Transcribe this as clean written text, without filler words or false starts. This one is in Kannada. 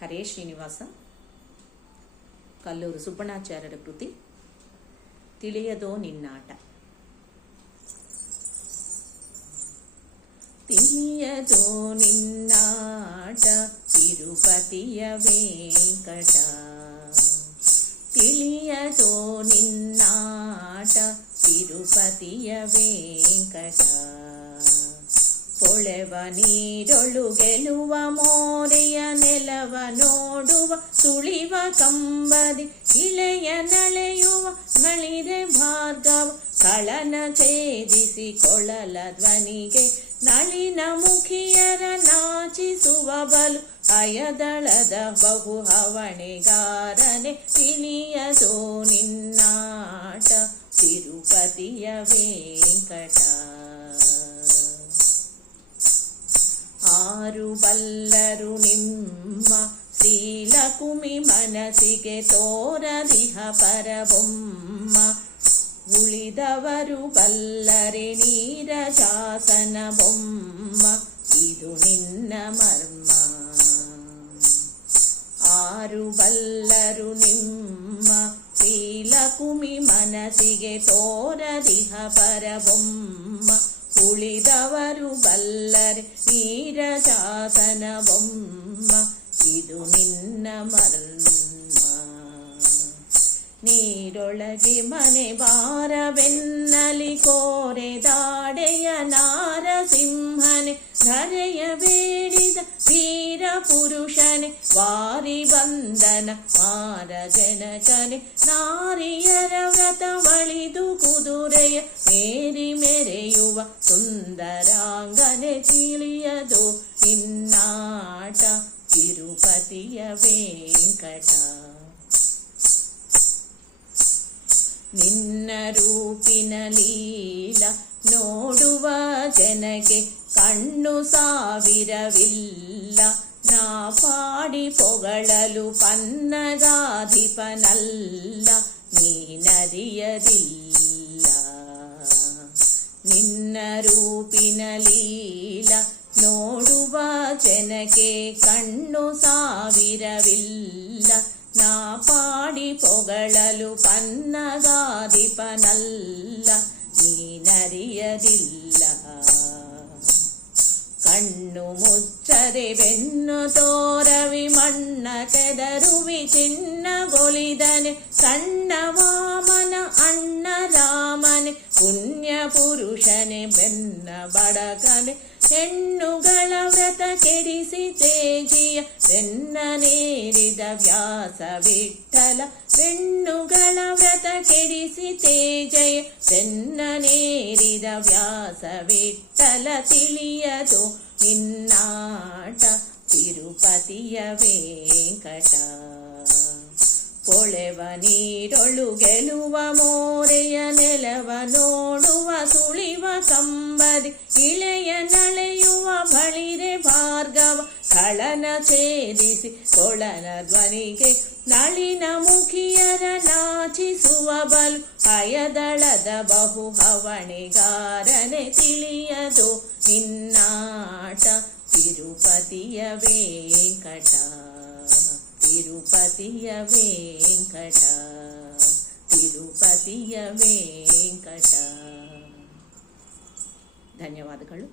ಹರೇ ಶ್ರೀನಿವಾಸ. ಕಲ್ಲೂರು ಸುಬ್ಬಣ್ಣಾಚಾರ್ಯರ ಕೃತಿ ತಿಳಿಯದೋ ನಿನ್ನಾಟ. ತಿಳಿಯದೋ ನಿನ್ನಾಟ ತಿರುಪತಿಯ ವೆಂಕಟ, ತಿಳಿಯದೋ ನಿನ್ನಾಟ ತಿರುಪತಿಯ ವೆಂಕಟ. ಪೊಳೆವ ನೀರೊಳು ಗೆಲುವ ಮೋರೆಯ ನೆಲವ ನೋಡುವ ಸುಳಿವ ಕಂಬದಿ ಇಳೆಯ ನಳೆಯುವ ನಳಿರೆ ಭಾರ್ಗವ. ಕಳನ ಛೇದಿಸಿ ಕೊಳಲ ಧ್ವನಿಗೆ ನಳಿನ ಮುಖಿಯರ ನಾಚಿಸುವ ಬಲು ಅಯದಳದ ಬಹು ಹವಣೆಗಾರನೆ. ತಿಳಿಯದೋ ನಿನ್ನಾಟ ತಿರುಪತಿಯ ವೆಂಕಟ. ಆರು ಬಲ್ಲರು ನಿಮ್ಮ ಶ್ರೀಲಕುಮಿ ಮನಸ್ಸಿಗೆ ತೋರದಿಹ ಪರಬೊಮ್ಮ. ಉಳಿದವರು ಬಲ್ಲರೆ ನೀರಜಾಸನ ಬೊಮ್ಮ, ಇದು ನಿನ್ನ ಮರ್ಮ. ಆರು ಬಲ್ಲರು ನಿಮ್ಮ ಶ್ರೀಲಕುಮಿ ಮನಸ್ಸಿಗೆ ತೋರದಿಹ ಪರಬೊಮ್ಮ. ಉಳಿದವರು ಬಲ್ಲರೆ ನೀರಜಾಸನ ಬೊಮ್ಮ, ಇದು ನಿನ್ನ ಮರ್ಮ. ನೀರೊಳಗೆ ಮನೆ ಬಾರವೆನ್ನಲಿ ಕೋರೆದಾಡೆಯ ನಾರಸಿಂಹನೆ. ಧರೆಯ ಬೇಡಿದ ವೀರ ಪುರುಷನೆ, ವಾರಿ ಬಂದನ ಮಾರ ಜನಕನೆ. ನಾರಿಯರ ವ್ರತ ಬಳಿದು ಕುದುರೆಯ ಮೇರಿ ಮೆರೆಯುವ ಸುಂದರಾಂಗನೆ. ತಿಳಿಯದೋ ನಿನ್ನಾಟ ತಿರುಪತಿಯ ವೆಂಕಟ. ನಿನ್ನ ರೂಪಿನ ಲೀಲ ನೋಡುವ ಜನಕ್ಕೆ ಕಣ್ಣು ಸಾವಿರವಿಲ್ಲ. ನಾ ಪಾಡಿ ಪೊಗಳಲು ಪನ್ನಗಾಧಿಪನಲ್ಲ, ನೀನರಿಯದಿಲ್ಲ. ನಿನ್ನ ರೂಪಿನ ಲೀಲ ನೋಡುವ ಜನಕ್ಕೆ ಕಣ್ಣು ಸಾವಿರವಿಲ್ಲ. ನಾ ಪಾಡಿ ಪೊಗಳಲು ಪನ್ನಗಾಧಿಪನಲ್ಲ, ನೀನರಿಯದಿಲ್ಲ. ಕಣ್ಣು ಮುಚ್ಚರೆ ಬೆನ್ನು ತೋರವಿ ಮಣ್ಣ ಕೆದರುವಿ ಚಿನ್ನಗೊಲಿದನೆ. ಸಣ್ಣ ವಾಮನ ಅಣ್ಣ ರಾಮನೆ, ಪುಣ್ಯ ಪುರುಷನೆ ಬೆನ್ನ ಬಡಕನೆ. ಹೆಣ್ಣುಗಳ ವ್ರತ ಕೆಡಿಸಿ ತೇಜಿಯ ಬೆನ್ನನೇರಿದ ವ್ಯಾಸ ವಿಠಲ. ಹೆಣ್ಣುಗಳ ವ್ರತ ಕೆಡಿಸಿ ತೇಜಯ ಬೆನ್ನನೇರಿದ ವ್ಯಾಸ ವಿಠಲ. ತಿಳಿಯದೋ ನಿನ್ನಾಟ ತಿರುಪತಿಯ ವೆಂಕಟ. ಪೊಳೆವ ನೀರೊಳು ಗೆಲುವ ಮೋರೆಯ ನೆಲವ ನೋಡುವ ಸುಳಿವ ಕಂಬದಿ ಇಳೆಯ ನಳೆಯುವ ಬಳಿರೆ ಭಾರ್ಗವ. ಕಳನ ಛೇದಿಸಿ ಕೊಳನ ಧ್ವನಿಗೆ ನಳಿನ ಮುಖಿಯರ ನಾಚಿಸುವ ಬಲು ಅಯದಳದ ಬಹು ಹವಣೆಗಾರನೆ. ತಿಳಿಯದೋ ನಿನ್ನಾಟ ತಿರುಪತಿಯ ವೆಂಕಟ. ತಿರುಪತಿಯ ವೆಂಕಟ, ತಿರುಪತಿಯ ವೆಂಕಟ. ಧನ್ಯವಾದಗಳು.